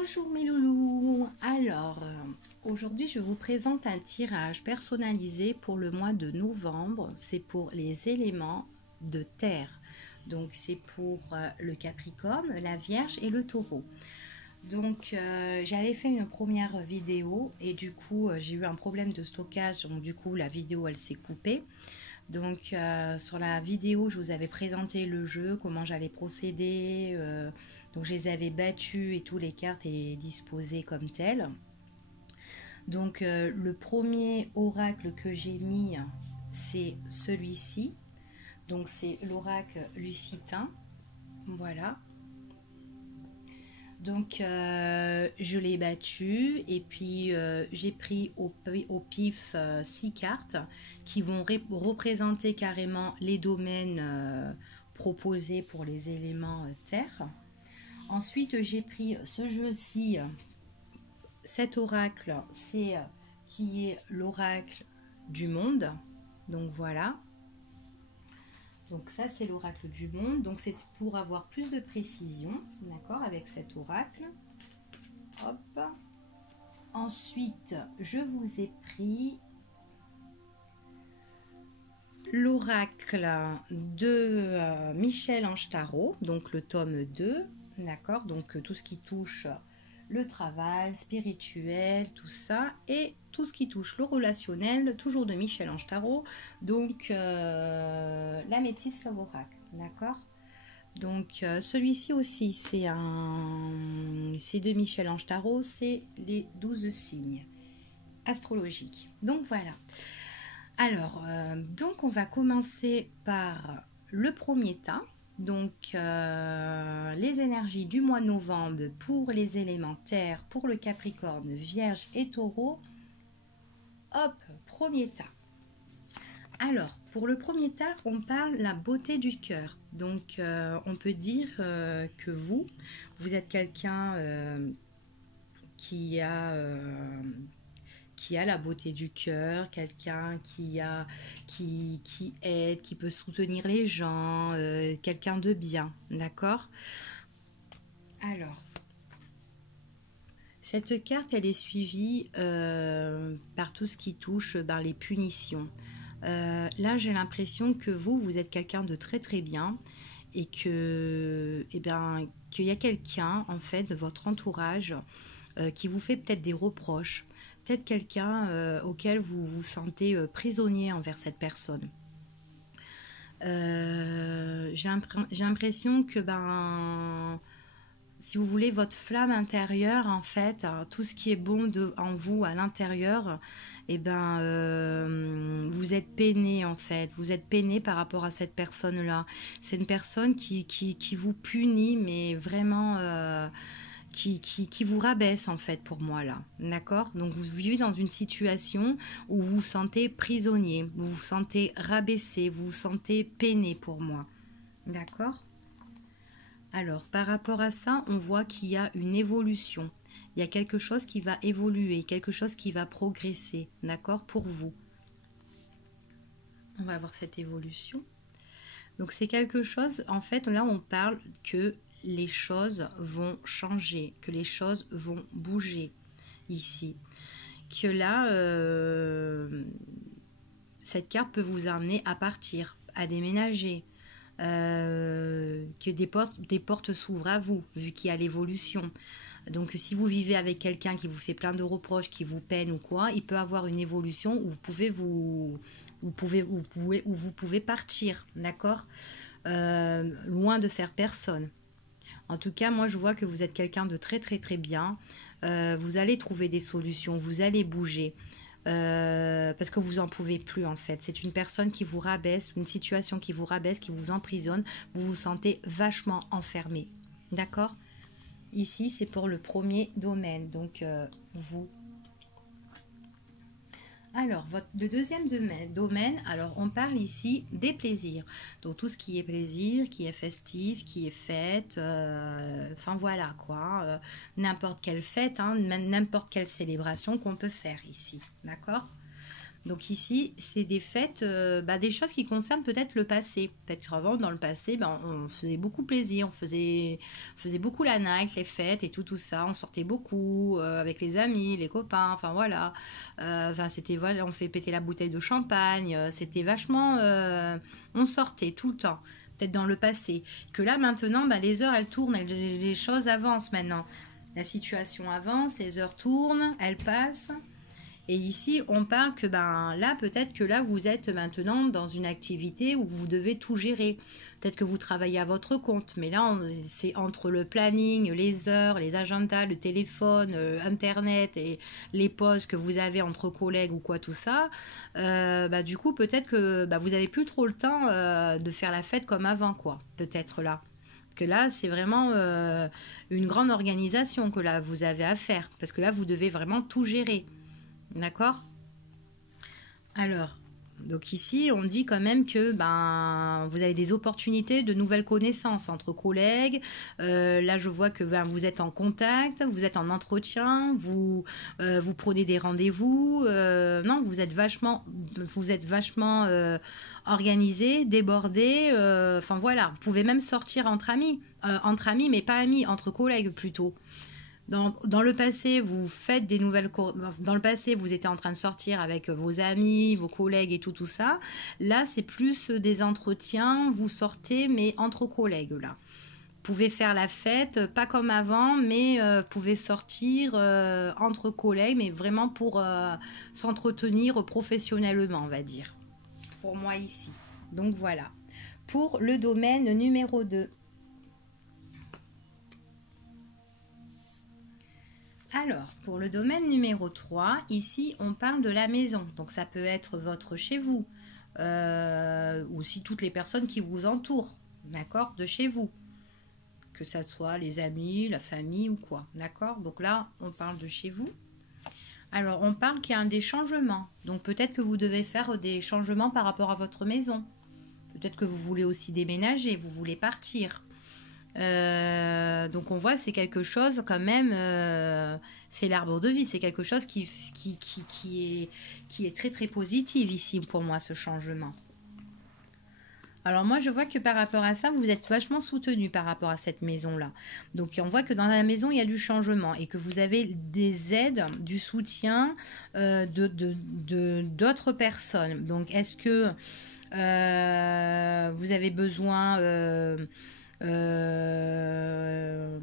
Bonjour mes loulous. Alors, aujourd'hui je vous présente un tirage personnalisé pour le mois de novembre. C'est pour les éléments de terre. Donc c'est pour le Capricorne, la Vierge et le Taureau. Donc j'avais fait une première vidéo et du coup j'ai eu un problème de stockage. Donc du coup la vidéo elle s'est coupée. Donc sur la vidéo je vous avais présenté le jeu, comment j'allais procéder. Donc je les avais battus et toutes les cartes étaient disposées comme telles. Donc le premier oracle que j'ai mis, c'est celui-ci. Donc c'est l'oracle lucitain. Voilà. Donc je l'ai battu et puis j'ai pris au pif 6 cartes qui vont représenter carrément les domaines proposés pour les éléments terre. Ensuite, j'ai pris ce jeu-ci, cet oracle, c'est qui est l'oracle du monde. Donc voilà. Donc ça, c'est l'oracle du monde. Donc c'est pour avoir plus de précision, d'accord, avec cet oracle. Hop. Ensuite, je vous ai pris l'oracle de Michel Ange Tarot, donc le tome 2. D'accord, donc tout ce qui touche le travail, spirituel, tout ça, et tout ce qui touche le relationnel, toujours de Michel Ange Tarot, donc la métisse Love Oracle, d'accord. Donc celui-ci aussi, c'est de Michel Ange Tarot, c'est les 12 signes astrologiques. Donc voilà. Alors, donc on va commencer par le premier tas. Donc, les énergies du mois de novembre pour les éléments terre, pour le Capricorne, Vierge et Taureau. Hop, premier tas. Alors, pour le premier tas, on parle la beauté du cœur. Donc, on peut dire que vous êtes quelqu'un qui a la beauté du cœur, quelqu'un qui aide, qui peut soutenir les gens, quelqu'un de bien, d'accord. Alors, cette carte, elle est suivie par tout ce qui touche les punitions. Là, j'ai l'impression que vous êtes quelqu'un de très très bien et que, qu'il y a quelqu'un, en fait, de votre entourage qui vous fait peut-être des reproches. Peut-être quelqu'un auquel vous vous sentez prisonnier envers cette personne. J'ai l'impression que si vous voulez, votre flamme intérieure, en fait, tout ce qui est bon en vous à l'intérieur, vous êtes peiné, en fait. Vous êtes peiné par rapport à cette personne-là. C'est une personne qui vous punit, mais vraiment qui vous rabaisse, en fait, pour moi, là. D'accord? Donc, vous vivez dans une situation où vous vous sentez prisonnier, vous vous sentez rabaissé, vous vous sentez peiné, pour moi. D'accord? Alors, par rapport à ça, on voit qu'il y a une évolution. Il y a quelque chose qui va évoluer, quelque chose qui va progresser, d'accord, pour vous. On va voir cette évolution. Donc, c'est quelque chose, en fait, là, on parle que les choses vont changer, que les choses vont bouger ici. Que là, cette carte peut vous amener à partir, à déménager. Que des portes s'ouvrent à vous, vu qu'il y a l'évolution. Donc si vous vivez avec quelqu'un qui vous fait plein de reproches, qui vous peine ou quoi, il peut avoir une évolution où vous pouvez partir, d'accord, loin de cette personne. En tout cas, moi je vois que vous êtes quelqu'un de très très très bien. Vous allez trouver des solutions, vous allez bouger. Parce que vous en pouvez plus, en fait. C'est une personne qui vous rabaisse, une situation qui vous rabaisse, qui vous emprisonne. Vous vous sentez vachement enfermé. D'accord? Ici, c'est pour le premier domaine. Donc, vous. Alors, le deuxième domaine, alors on parle ici des plaisirs. Donc, tout ce qui est plaisir, qui est festif, qui est fête, enfin voilà quoi. N'importe quelle fête, hein, n'importe quelle célébration qu'on peut faire ici. D'accord? Donc ici, c'est des fêtes, des choses qui concernent peut-être le passé. Peut-être qu'avant, dans le passé, on se faisait beaucoup plaisir, on faisait beaucoup la night, les fêtes et tout ça. On sortait beaucoup avec les amis, les copains, enfin voilà. C'était, voilà, on fait péter la bouteille de champagne. C'était vachement... on sortait tout le temps, peut-être dans le passé. Que là, maintenant, les heures, elles tournent, les choses avancent maintenant. La situation avance, les heures tournent, elles passent. Et ici, on parle que là, peut-être que là, vous êtes maintenant dans une activité où vous devez tout gérer. Peut-être que vous travaillez à votre compte, mais là, c'est entre le planning, les heures, les agendas, le téléphone, Internet et les pauses que vous avez entre collègues ou quoi, tout ça. Du coup, peut-être que vous n'avez plus trop le temps de faire la fête comme avant, quoi. Peut-être là. Parce que là, c'est vraiment une grande organisation que là, vous avez à faire. Parce que là, vous devez vraiment tout gérer. D'accord? Alors, donc ici, on dit quand même que vous avez des opportunités de nouvelles connaissances entre collègues. Là, je vois que vous êtes en contact, vous êtes en entretien, vous prenez des rendez-vous. Non, vous êtes vachement organisé, débordé. Enfin voilà, vous pouvez même sortir entre amis, mais pas amis, entre collègues plutôt. Dans le passé, vous faites des nouvelles... Dans le passé, vous étiez en train de sortir avec vos amis, vos collègues et tout ça. Là, c'est plus des entretiens. Vous sortez, mais entre collègues, là. Vous pouvez faire la fête, pas comme avant, mais vous pouvez sortir entre collègues, mais vraiment pour s'entretenir professionnellement, on va dire. Pour moi, ici. Donc, voilà. Pour le domaine numéro 2. Alors, pour le domaine numéro 3, ici, on parle de la maison. Donc, ça peut être votre chez vous, ou si toutes les personnes qui vous entourent, d'accord, de chez vous. Que ça soit les amis, la famille ou quoi, d'accord. Donc là, on parle de chez vous. Alors, on parle qu'il y a des changements. Donc, peut-être que vous devez faire des changements par rapport à votre maison. Peut-être que vous voulez aussi déménager, vous voulez partir. Donc on voit c'est quelque chose quand même, c'est l'arbre de vie, c'est quelque chose qui est très très positif ici pour moi, ce changement. Alors moi je vois que par rapport à ça, vous êtes vachement soutenu par rapport à cette maison-là. Donc on voit que dans la maison, il y a du changement et que vous avez des aides, du soutien d'autres personnes. Donc est-ce que vous avez besoin...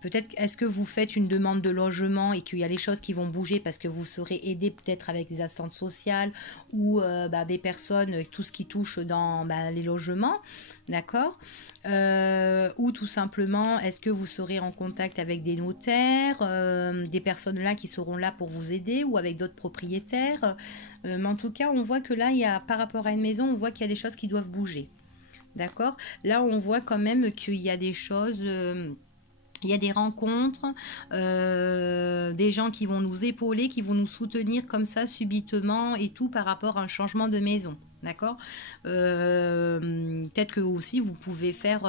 peut-être est-ce que vous faites une demande de logement et qu'il y a les choses qui vont bouger parce que vous serez aidé peut-être avec des assistantes sociales ou des personnes, tout ce qui touche dans les logements, d'accord, ou tout simplement est-ce que vous serez en contact avec des notaires, des personnes là qui seront là pour vous aider ou avec d'autres propriétaires, mais en tout cas on voit que là il y a, par rapport à une maison, on voit qu'il y a des choses qui doivent bouger. D'accord? Là, on voit quand même qu'il y a des choses, il y a des rencontres, des gens qui vont nous épauler, qui vont nous soutenir comme ça subitement et tout par rapport à un changement de maison. D'accord? Peut-être que aussi vous pouvez faire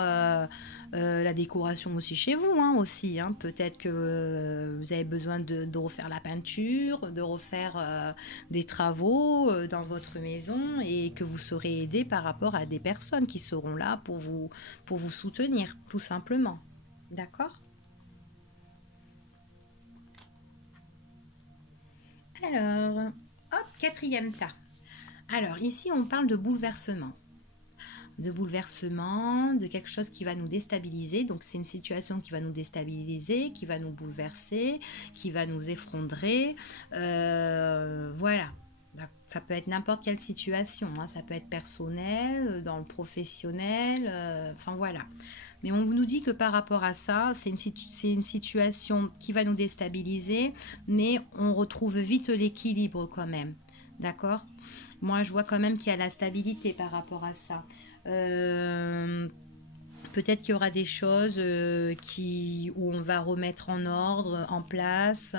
la décoration aussi chez vous, hein, aussi. Hein. Peut-être que vous avez besoin de refaire la peinture, de refaire des travaux dans votre maison et que vous serez aidé par rapport à des personnes qui seront là pour vous soutenir, tout simplement. D'accord? Alors, hop, quatrième tas. Alors, ici, on parle de bouleversement. De bouleversement, de quelque chose qui va nous déstabiliser. Donc, c'est une situation qui va nous déstabiliser, qui va nous bouleverser, qui va nous effondrer. Voilà. Ça peut être n'importe quelle situation. Hein. Ça peut être personnel, dans le professionnel. Enfin, voilà. Mais on nous dit que par rapport à ça, c'est une situation qui va nous déstabiliser, mais on retrouve vite l'équilibre quand même. D'accord ? Moi, je vois quand même qu'il y a la stabilité par rapport à ça. Peut-être qu'il y aura des choses où on va remettre en ordre, en place,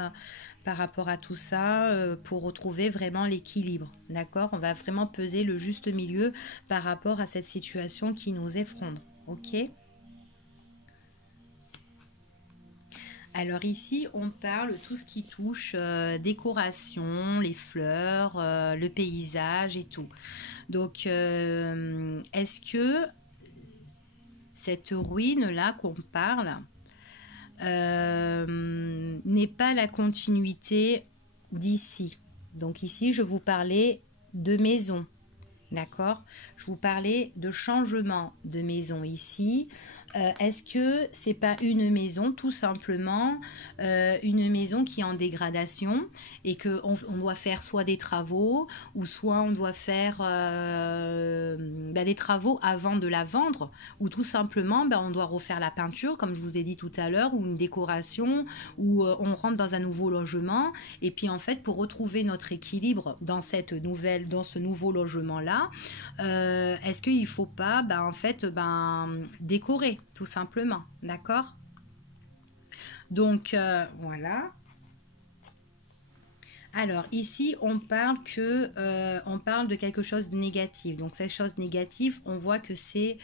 par rapport à tout ça, pour retrouver vraiment l'équilibre. D'accord ? On va vraiment peser le juste milieu par rapport à cette situation qui nous effondre. Ok ? Alors ici, on parle tout ce qui touche décoration, les fleurs, le paysage et tout. Donc, est-ce que cette ruine-là qu'on parle n'est pas la continuité d'ici? Donc ici, je vous parlais de maison, d'accord? Je vous parlais de changement de maison ici. Est-ce que c'est pas une maison, tout simplement, une maison qui est en dégradation et que on doit faire soit des travaux ou soit on doit faire des travaux avant de la vendre, ou tout simplement on doit refaire la peinture comme je vous ai dit tout à l'heure, ou une décoration, ou on rentre dans un nouveau logement et puis en fait pour retrouver notre équilibre dans ce nouveau logement là, est-ce qu'il faut pas en fait décorer tout simplement, d'accord? Donc voilà. Alors ici on parle on parle de quelque chose de négatif. Donc cette chose négative, on voit que c'est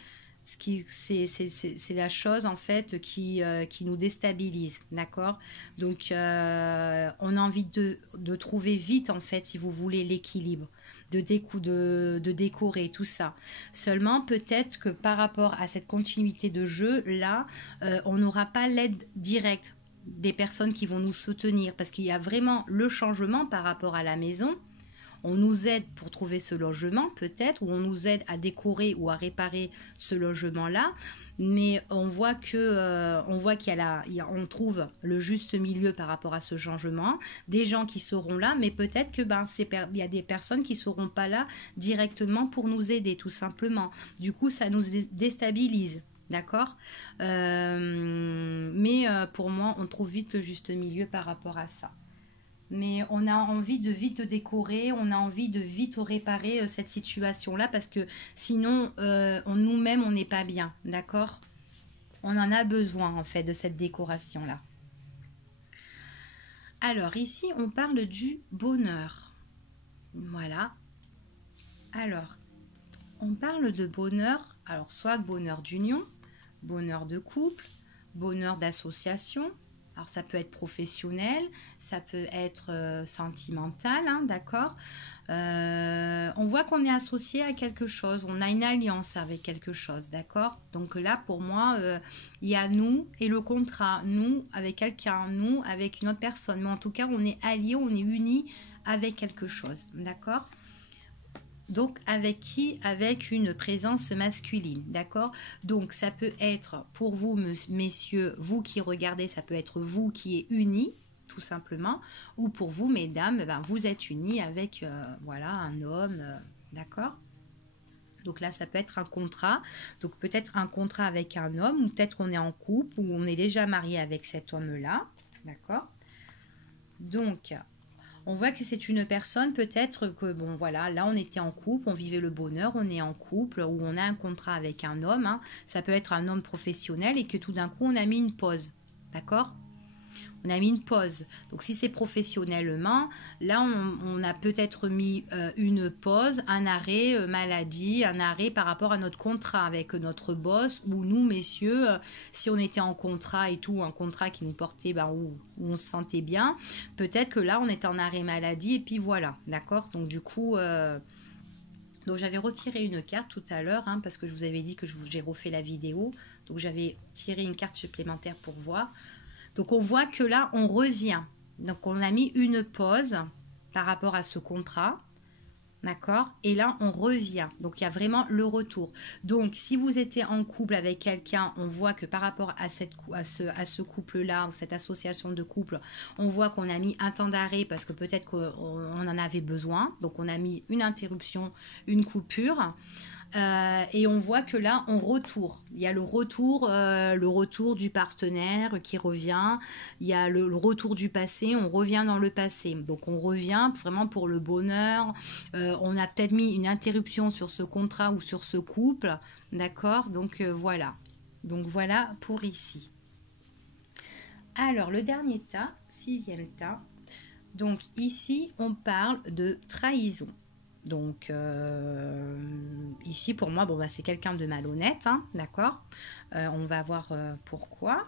la chose en fait qui nous déstabilise, d'accord? Donc on a envie de trouver vite en fait, si vous voulez, l'équilibre, de décorer tout ça. Seulement peut-être que par rapport à cette continuité de jeu là, on n'aura pas l'aide directe des personnes qui vont nous soutenir, parce qu'il y a vraiment le changement par rapport à la maison. On nous aide pour trouver ce logement peut-être, ou on nous aide à décorer ou à réparer ce logement-là, mais on voit on trouve le juste milieu par rapport à ce changement, des gens qui seront là, mais peut-être que il y a des personnes qui seront pas là directement pour nous aider tout simplement. Du coup, ça nous déstabilise. D'accord, mais pour moi, on trouve vite le juste milieu par rapport à ça. Mais on a envie de vite décorer, on a envie de vite réparer cette situation-là, parce que sinon, nous-mêmes, on n'est pas bien, d'accord? On en a besoin, en fait, de cette décoration-là. Alors, ici, on parle du bonheur. Voilà. Alors, on parle de bonheur, alors soit bonheur d'union, bonheur de couple, bonheur d'association. Alors ça peut être professionnel, ça peut être sentimental, hein, d'accord. On voit qu'on est associé à quelque chose, on a une alliance avec quelque chose, d'accord. Donc là, pour moi, il y a nous et le contrat, nous avec quelqu'un, nous avec une autre personne. Mais en tout cas, on est alliés, on est unis avec quelque chose, d'accord. Donc avec qui? Avec une présence masculine, d'accord? Donc ça peut être pour vous, messieurs, vous qui regardez, ça peut être vous qui êtes unis, tout simplement, ou pour vous, mesdames, vous êtes unis avec voilà, un homme, d'accord? Donc là, ça peut être un contrat, donc peut-être un contrat avec un homme, ou peut-être qu'on est en couple, ou on est déjà marié avec cet homme-là, d'accord? Donc on voit que c'est une personne, peut-être que, bon voilà, là on était en couple, on vivait le bonheur, on est en couple, ou on a un contrat avec un homme, hein. Ça peut être un homme professionnel et que tout d'un coup on a mis une pause, d'accord? On a mis une pause. Donc si c'est professionnellement, là on a peut-être mis une pause, un arrêt maladie, un arrêt par rapport à notre contrat avec notre boss, ou nous messieurs, si on était en contrat et tout, un contrat qui nous portait, où on se sentait bien, peut-être que là on était en arrêt maladie et puis voilà, d'accord. Donc du coup, donc j'avais retiré une carte tout à l'heure, hein, parce que je vous avais dit que j'ai refait la vidéo, donc j'avais tiré une carte supplémentaire pour voir. Donc on voit que là, on revient. Donc on a mis une pause par rapport à ce contrat. D'accord? Et là, on revient. Donc il y a vraiment le retour. Donc si vous étiez en couple avec quelqu'un, on voit que par rapport à ce couple-là, ou cette association de couple, on voit qu'on a mis un temps d'arrêt parce que peut-être qu'on en avait besoin. Donc on a mis une interruption, une coupure. Et on voit que là, on retourne. Il y a le retour du partenaire qui revient. Il y a le retour du passé. On revient dans le passé. Donc, on revient vraiment pour le bonheur. On a peut-être mis une interruption sur ce contrat ou sur ce couple. D'accord? Donc, voilà. Donc, voilà pour ici. Alors, le dernier tas, 6e tas. Donc, ici, on parle de trahison. Donc ici pour moi c'est quelqu'un de malhonnête, hein, d'accord. On va voir pourquoi.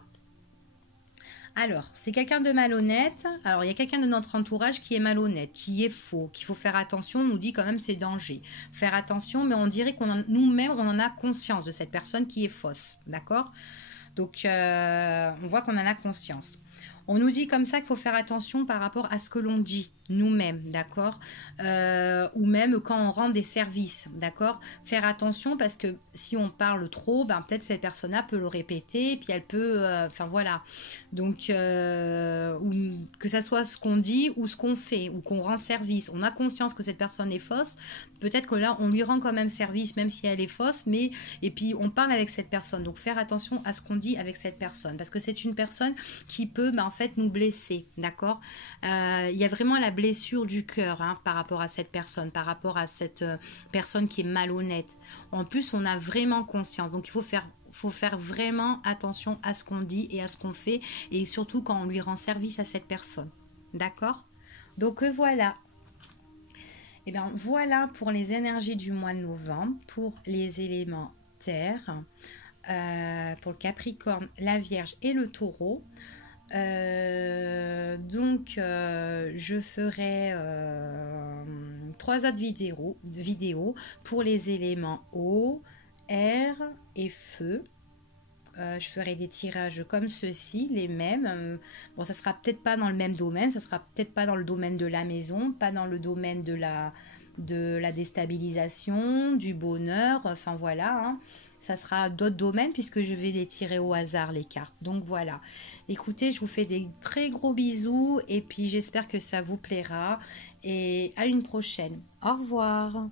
Alors, c'est quelqu'un de malhonnête. Alors, il y a quelqu'un de notre entourage qui est malhonnête, qui est faux, qu'il faut faire attention. On nous dit quand même c'est danger. Faire attention, mais on dirait qu'on nous-mêmes, on en a conscience de cette personne qui est fausse. D'accord? Donc, on voit qu'on en a conscience. On nous dit comme ça qu'il faut faire attention par rapport à ce que l'on dit nous-mêmes, d'accord, ou même quand on rend des services, d'accord. Faire attention parce que si on parle trop, ben, peut-être cette personne-là peut le répéter, puis elle peut, enfin voilà. Donc, que ça soit ce qu'on dit ou ce qu'on fait, ou qu'on rend service, on a conscience que cette personne est fausse, peut-être que là, on lui rend quand même service, même si elle est fausse, mais, et puis on parle avec cette personne, donc faire attention à ce qu'on dit avec cette personne, parce que c'est une personne qui peut, ben, en fait, nous blesser, d'accord. Il y a vraiment la blessure du cœur hein, par rapport à cette personne, par rapport à cette personne qui est malhonnête. En plus, on a vraiment conscience, donc il faut faire vraiment attention à ce qu'on dit et à ce qu'on fait, et surtout quand on lui rend service à cette personne, d'accord. Donc voilà. Et bien voilà pour les énergies du mois de novembre, pour les éléments terre, pour le Capricorne, la Vierge et le Taureau. Je ferai 3 autres vidéos pour les éléments eau, air et feu. Je ferai des tirages comme ceci, les mêmes. Bon, ça sera peut-être pas dans le même domaine, ça sera peut-être pas dans le domaine de la maison, pas dans le domaine de la déstabilisation, du bonheur, enfin voilà. Hein. Ça sera d'autres domaines puisque je vais les tirer au hasard les cartes. Donc voilà. Écoutez, je vous fais des très gros bisous et puis j'espère que ça vous plaira et à une prochaine. Au revoir.